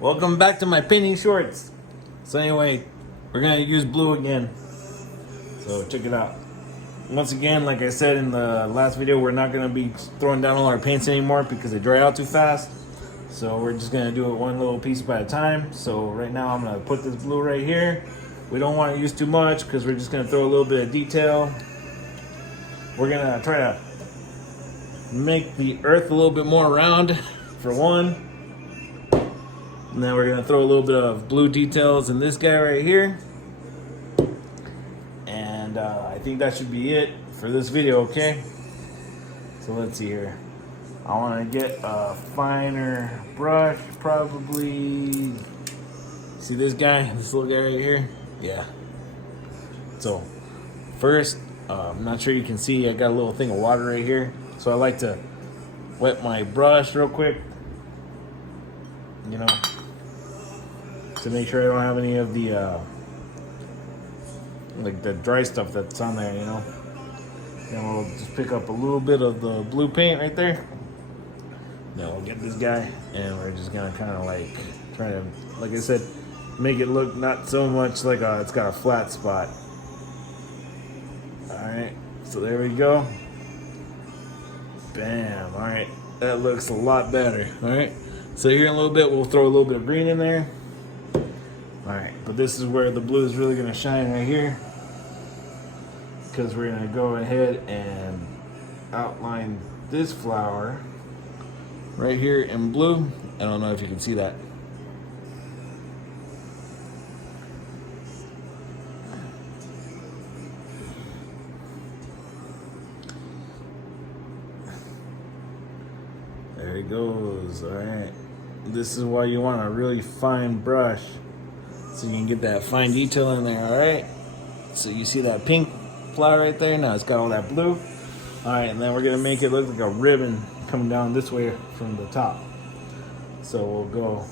Welcome back to my painting shorts. So anyway, we're gonna use blue again. So check it out. Once again, like I said in the last video, we're not gonna be throwing down all our paints anymore because they dry out too fast. So we're just gonna do it one little piece by a time. So right now I'm gonna put this blue right here. We don't want to use too much because we're just gonna throw a little bit of detail. We're gonna try to make the earth a little bit more round for one. And then we're gonna throw a little bit of blue details in this guy right here. And I think that should be it for this video, okay? So let's see here. I wanna get a finer brush, probably. See this guy, this little guy right here? Yeah. So first, I'm not sure you can see, I got a little thing of water right here. So I like to wet my brush real quick, you know, to make sure I don't have any of the like the dry stuff that's on there, you know. And we'll just pick up a little bit of the blue paint right there. Now we'll get this guy, and we're just gonna kind of like try to, like I said, make it look not so much like it's got a flat spot. All right, so there we go. Bam. All right, that looks a lot better. All right, so here in a little bit we'll throw a little bit of green in there. All right, but this is where the blue is really gonna shine right here, because we're gonna go ahead and outline this flower right here in blue. I don't know if you can see that. There it goes. All right, this is why you want a really fine brush, so you can get that fine detail in there. All right, so you see that pink flower right there? Now it's got all that blue. All right, and then we're gonna make it look like a ribbon coming down this way from the top. So we'll go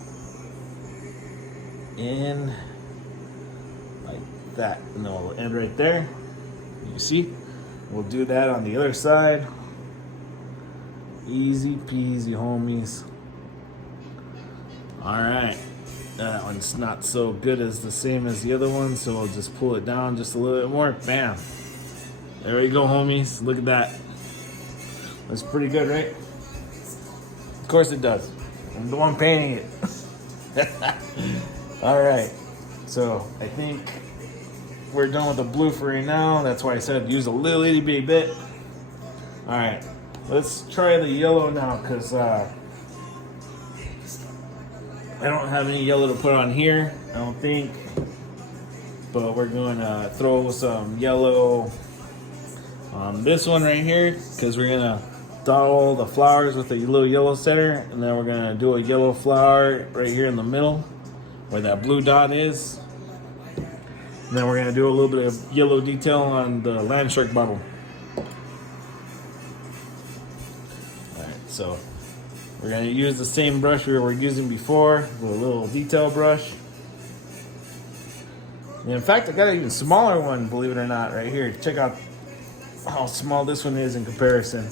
in like that, and then we'll end right there. You see? We'll do that on the other side. Easy peasy, homies. All right. That one's not so good as the same as the other one, so we'll just pull it down just a little bit more. Bam. There we go, homies. Look at that. That's pretty good, right? Of course it does. I'm the one painting it. All right. So I think we're done with the blue for right now. That's why I said use a little itty bitty bit. All right. Let's try the yellow now, because I don't have any yellow to put on here, I don't think. But we're going to throw some yellow on this one right here, because we're going to dot all the flowers with a little yellow center. And then we're going to do a yellow flower right here in the middle where that blue dot is. And then we're going to do a little bit of yellow detail on the land shark bottle. So we're going to use the same brush we were using before, the little detail brush. And in fact, I got an even smaller one, believe it or not, right here. Check out how small this one is in comparison.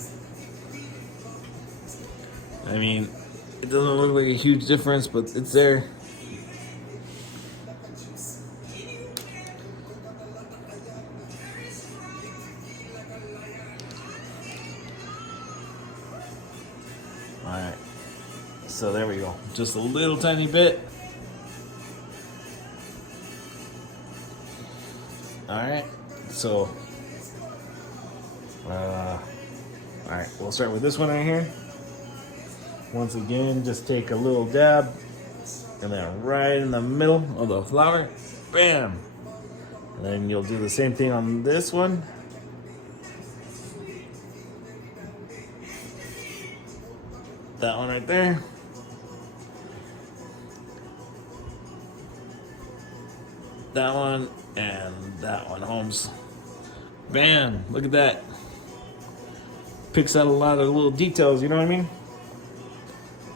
I mean, it doesn't look like a huge difference, but it's there. Alright, so there we go. Just a little tiny bit. Alright, so alright, we'll start with this one right here. Once again, just take a little dab, and then right in the middle of the flower, bam! And then you'll do the same thing on this one. That one right there. That one and that one, Holmes. Bam! Look at that. Picks out a lot of little details, you know what I mean?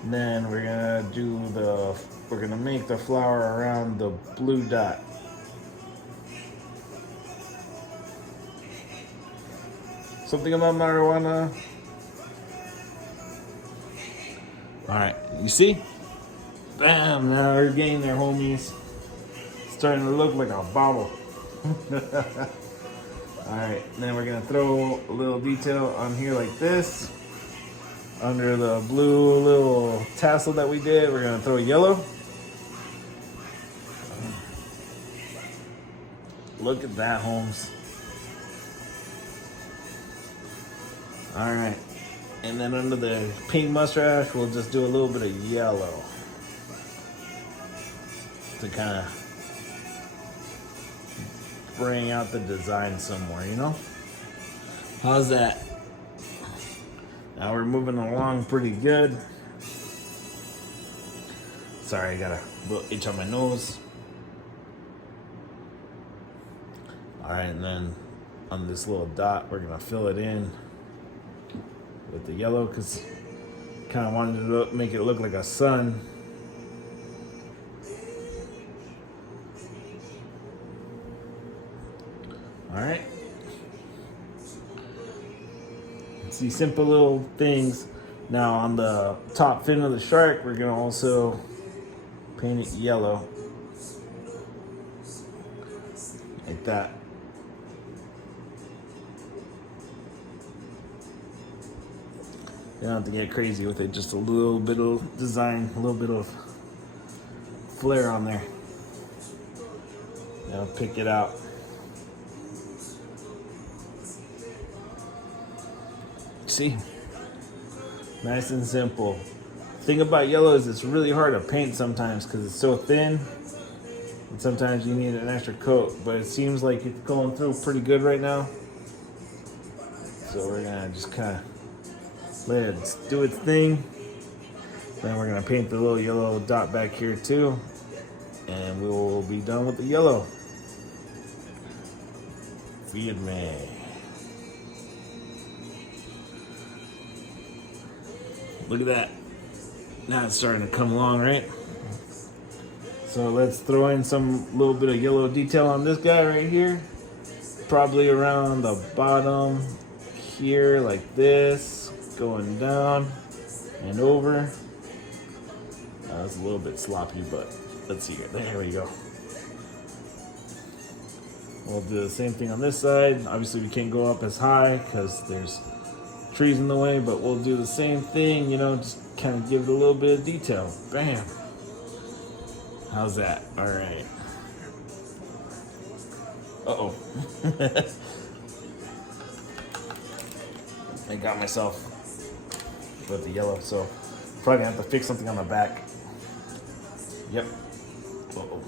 And then we're gonna make the flower around the blue dot. Something about marijuana. All right, you see? Bam! Now we're getting there, homies. Starting to look like a bottle. Alright, then we're gonna throw a little detail on here like this. Under the blue little tassel that we did, we're gonna throw yellow. Look at that, Holmes. Alright, and then under the pink mustache, we'll just do a little bit of yellow to kind of bring out the design somewhere, you know? How's that? Now we're moving along pretty good. Sorry, I got a little itch on my nose. Alright, and then on this little dot, we're gonna fill it in with the yellow because kind of wanted to make it look like a sun. Alright. It's these simple little things. Now on the top fin of the shark, we're going to also paint it yellow. Like that. You don't have to get crazy with it. Just a little bit of design, a little bit of flair on there. Now pick it out. See? Nice and simple. The thing about yellow is it's really hard to paint sometimes because it's so thin. And sometimes you need an extra coat. But it seems like it's going through pretty good right now. So we're going to just kind of let it do its thing. Then we're going to paint the little yellow dot back here too. And we will be done with the yellow. Firme. Look at that. Now it's starting to come along, right? So let's throw in some little bit of yellow detail on this guy right here. Probably around the bottom here like this. Going down and over. That's a little bit sloppy, but let's see here. There we go. We'll do the same thing on this side. Obviously we can't go up as high because there's trees in the way, but we'll do the same thing, you know, just kind of give it a little bit of detail. Bam. How's that? All right. Uh-oh. I got myself with the yellow, so probably gonna have to fix something on the back. Yep. Uh-oh.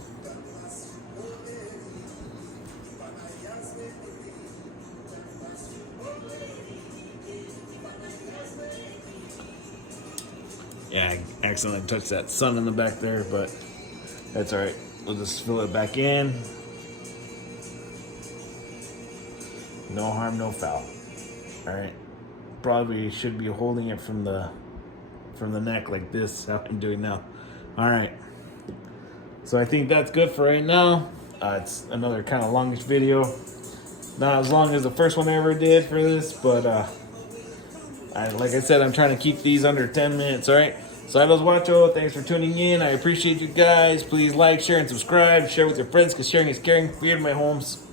Yeah, I accidentally touched that sun in the back there, but that's all right. We'll just fill it back in. No harm, no foul. All right. Probably should be holding it from the neck like this, how I'm doing now. All right. So I think that's good for right now. It's another kind of longish video. Not as long as the first one I ever did for this, but like I said, I'm trying to keep these under 10 minutes, all right? So I was Watcho. Thanks for tuning in. I appreciate you guys. Please like, share, and subscribe. Share with your friends because sharing is caring. Weird, my homes.